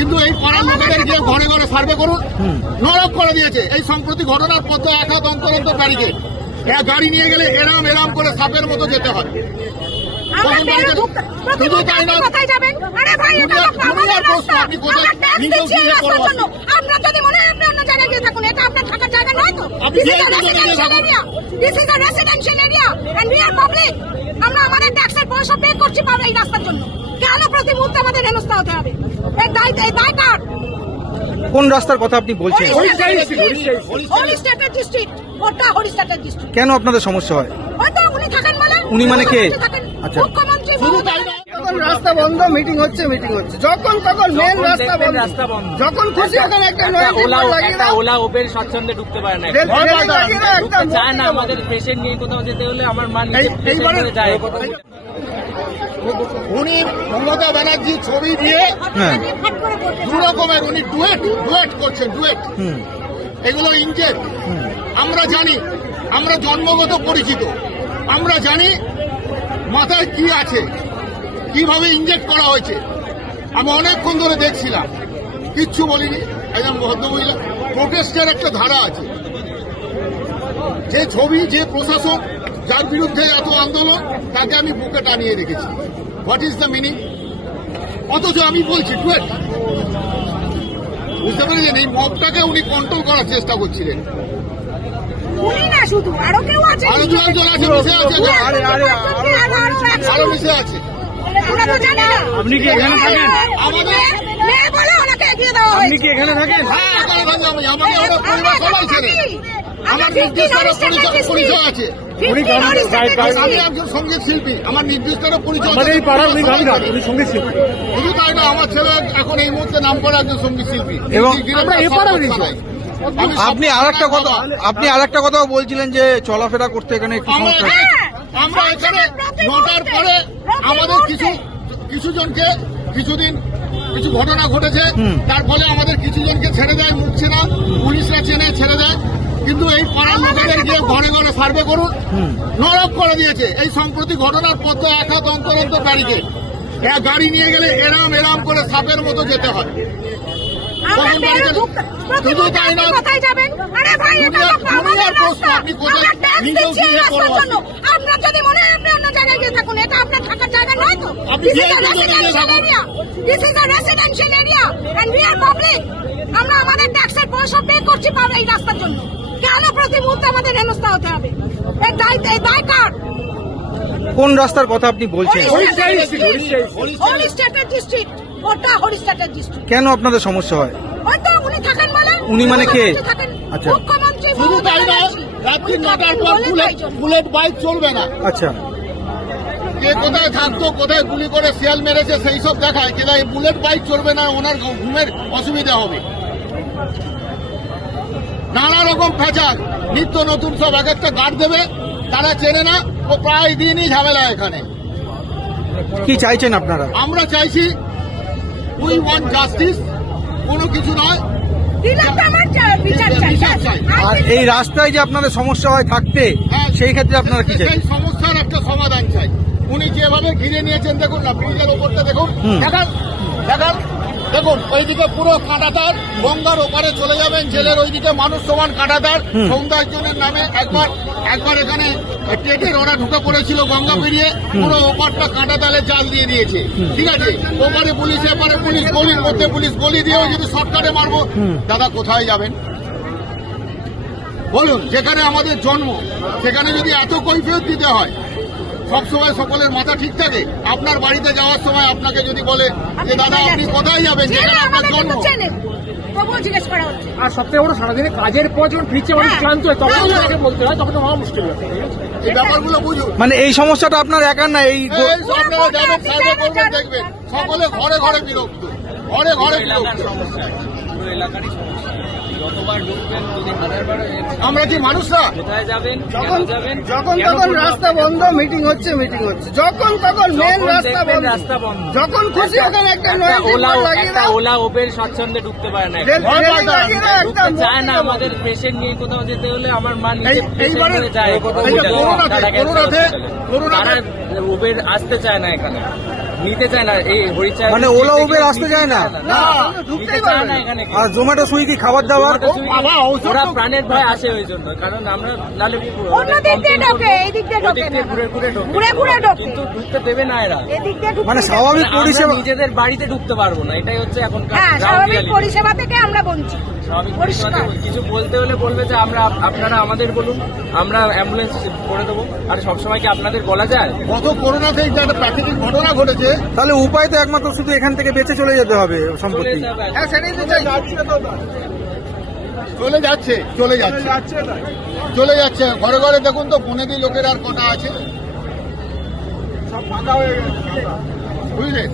কিন্তু এই পাড়ার লোকেদের গিয়ে ঘরে ঘরে সার্ভে করুন নরক করে দিয়েছে এই সম্প্রতি ঘটনার তো এক হাত অন্তর অন্তর ব্যারিকেড এক গাড়ি নিয়ে গেলে এরাম এরাম করে সাপের মতো যেতে হয় আমরা শুধু তাই না? আরে প্রশ্ন, আপনি কোথায়- নিজেও গিয়ে রাস্তার করবেন। জন্য। আপনার যদি মনে হয় আপনি অন্য জায়গায় গিয়ে থাকুন, এটা আপনার থাকার জায়গা নয় তো। আপনি This is যে a কোনো জায়গায় residential থাকুন। area. This is a residential area and we are public. আমরা আমাদের ট্যাক্সের পয়সা পে করছি পাবো এই রাস্তার জন্য কেন প্রতি মুহূর্তে আমাদের হেনস্থা হতে হবে কোন রাস্তার কথা আপনি বলছেন? কেন আপনাদের সমস্যা হয়? উনি থাকেন বলে। উনি মানে কে? আচ্ছা। রাস্তা বন্ধ মিটিং হচ্ছে মিটিং হচ্ছে। যখন তখন মেন রাস্তা বন্ধ। যখন খুশি ওখানে একটা ওলা লাগিয়ে দাও। ওলা ওবের স্বচ্ছন্দে ঢুকতে পারে না। চায় না আমাদের পেশেন্ট নিয়ে কোথাও যেতে হলে আমার মা নিজে এইবারে- যায়। উনি মমতা ব্যানার্জি ছবি দিয়ে হ্যাঁ। দু রকমের উনি ডুয়েট ডুয়েট করছেন ডুয়েট এগুলো ইনজেক্ট আমরা জানি আমরা জন্মগত পরিচিত। আমরা জানি মাথায় কি আছে কীভাবে ইনজেক্ট করা হয়েছে। আমি অনেকক্ষণ ধরে দেখছিলাম। কিচ্ছু বলিনি। একজন ভদ্রমহিলা প্রোটেস্টের একটা ধারা আছে। যে ছবি যে প্রশাসন যার বিরুদ্ধে এত আন্দোলন তাকে আমি বুকে টানিয়ে রেখেছি। হোয়াট ইজ দ্য মিনিং অথচ আমি বলছি টুয়েট বুঝতে পেরেছেন এই মবটাকে উনি কন্ট্রোল করার চেষ্টা করছিলেন উনি না শুধু আরও কেউ আছে আরও দু একজন আছে মিশে আছে আরে, আরে, আরও মিশে আছে আমরা তো জানি না আপনি কি এখানে থাকেন? আমাদের মেয়ে বলে ওনাকে এগিয়ে দেওয়া হয়েছে কি এখানে থাকেন হ্যাঁ এখানে থাকি আমি আমাকে আমার পরিবার সবাই ছেড়ে আমার নির্দিষ্ট একটা পরিচয় পরিচয় আছে আমি একজন সংগীত শিল্পী। আমার নির্দিষ্ট একটা পরিচয় আছে। সংগীত শিল্পী। শুধু তাই না আমার ছেলে এখন এই মুহূর্তে নাম করা একজন সংগীত শিল্পী। এবং আমরা এপারেও আপনি আর একটা কথা আপনি আর একটা কথাও বলছিলেন যে চলাফেরা করতে এখানে একটু আমরা সমস্যা। আমরা এখানে নটার পরে আমাদের কিছু কিছু জনকে কিছুদিন কিছু ঘটনা ঘটেছে তার ফলে আমাদের কিছু জনকে ছেড়ে দেয় মুখ না পুলিশরা চেনে ছেড়ে দেয়। কিন্তু এই পাড়ার লোকেদের গিয়ে ঘরে ঘরে সার্ভে করুন। নরক করে দিয়েছে। এই সম্প্রতি ঘটনার পর তো এক হাত অন্তর অন্তর এক গাড়ি নিয়ে গেলে এরাম এরাম করে সাপের মতো যেতে হয়। শুধু তাই না, কোথায় যাবেন? আরে ভাই, এটা দুনিয়ার- তো আমাদের দুনিয়ার প্রশ্ন, আপনি কোথায়- নিজেও গিয়ে করবেন। অন্য জায়গায় গিয়ে থাকুন, এটা আপনার থাকার জায়গা নয় তো। আপনি This যে is a কোনো জায়গায় residential থাকুন। area. This is a residential area and we are public. আমরা আমাদের ট্যাক্সের পয়সা পে করছি পাবো এই রাস্তার জন্য। কেন প্রতি মুহূর্তে আমাদের হেনস্থা হতে হবে? এর দায় এই দায় কার? কোন রাস্তার কথা আপনি বলছেন? কেন আপনাদের সমস্যা হয়? হয়তো উনি থাকেন বলে। উনি মানে কে? আচ্ছা। শুধু তাই না রাত্রি নটার পর বুলেট বুলেট বাইক চলবে না। আচ্ছা। কে কোথায় থাকতো কোথায় গুলি করে শিয়াল মেরেছে সেই সব দেখায়। কিন্তু এই বুলেট বাইক চলবে না ওনার ঘুমের অসুবিধা হবে? নানা রকম ফেচার নিত্য নতুন সব এক একটা গার্ড দেবে তারা চেনে না ও প্রায় দিনই ঝামেলা এখানে। কি চাইছেন আপনারা? আমরা চাইছি উই ওয়ান জাস্টিস কোনো কিছু নয়। আর এই রাস্তায় যে আপনাদের সমস্যা হয় থাকতে হ্যাঁ, সেই ক্ষেত্রে আপনারা কি চাই সেই সমস্যার একটা সমাধান চাই উনি যেভাবে ঘিরে নিয়েছেন দেখুন না ব্রিজের ওপরটা দেখুন। দেখান দেখান দেখুন ওইদিকে পুরো কাঁটাতার গঙ্গার ওপারে চলে যাবেন জেলের ওইদিকে মানুষ সমান কাঁটাতার। সৌন্দর্যনের নামে একবার একবার এখানে টেটের ওরা ঢুকে পড়েছিল গঙ্গা পেরিয়ে পুরো ওপারটা কাঁটাতালে জাল দিয়ে দিয়েছে। ঠিক আছে? ওপারে পুলিশ এপারে পুলিশ গলির মধ্যে পুলিশ গলি দিয়েও যদি শর্টকাটে মারবো দাদা কোথায় যাবেন? বলুন যেখানে আমাদের জন্ম সেখানে যদি এত কৈফিয়ত দিতে হয় সবসময় সকলের মাথা ঠিক থাকে। আপনার বাড়িতে যাওয়ার সময় আপনাকে যদি বলে যে দাদা আপনি কোথায় যাবেন? যেখানে আপনার জন্ম। আর সবথেকে বড় সারাদিনে কাজের পর যখন ফিরছে মানুষ হ্যাঁ। ক্লান্ত হয় তখন হ্যাঁ। তাকে বলতে হয় তখন তো হওয়া মুশকিল ব্যাপার এই ব্যাপারগুলো বুঝুন। মানে এই সমস্যাটা আপনার একার না এই আপনারা যাবেন সার্ভে করবেন দেখবেন। সকলে ঘরে ঘরে বিরক্ত। ঘরে ঘরে বিরক্ত। সমস্যা। পুরো এলাকারই সমস্যা। যতবার ঢুকবেন যদি হাজারবার আমরা কি মানুষরা? কোথায় যাবেন যখন যাবেন যখন তখন রাস্তা বন্ধ মিটিং হচ্ছে মিটিং হচ্ছে। যখন তখন মেন রাস্তা বন্ধ। রাস্তা বন্ধ। যখন খুশি ওখানে একটা নয় ওলা একটা ওলা ওবের স্বচ্ছন্দে ঢুকতে পারে না। পায় না। ঢুকতে চায় আমাদের পেশেন্ট নিয়ে কোথাও যেতে হলে আমার মা নিজে পেশেন্ট এইবারে যায়। যে করোনাতে- করোনাতে- উবের আসতে চায় না এখানে। নিতে চায় না এই হরিচা মানে ওলা উবের আসতে চায় না? না। নিতে চায় না এখানে আর জোম্যাটো সুইগি খাবার দাবার? বাবা, ওরা প্রাণের ভয় আসে ওই জন্য কারণ আমরা নালে অন্য দিক দিয়ে ঢোকে এই দিক দিয়ে ঢোকে না। ঘুরে ঘুরে ঢোকে। ঘুরে ঘুরে ঢোকে। কিন্তু ঢুকতে দেবে না এরা। মানে স্বাভাবিক পরিষেবা নিজেদের বাড়িতে ঢুকতে পারব না এটাই হচ্ছে এখন হ্যাঁ স্বাভাবিক পরিষেবা থেকে আমরা বঞ্চিত। কিছু বলতে হলে বলবে যে আমরা আপনারা আমাদের বলুন আমরা অ্যাম্বুলেন্স করে দেবো। আর সবসময় কি আপনাদের বলা যায়? গত করোনা থেকে একটা প্রাকৃতিক ঘটনা ঘটেছে তাহলে উপায় তো একমাত্র শুধু এখান থেকে বেঁচে চলে যেতে হবে চলে সম্পত্তি হ্যাঁ সেটাই তো চাই। চলে যাচ্ছে চলে যাচ্ছে। চলে যাচ্ছে ঘরে ঘরে দেখুন তো বনেদি লোকের আর কথা আছে। বুঝলেন?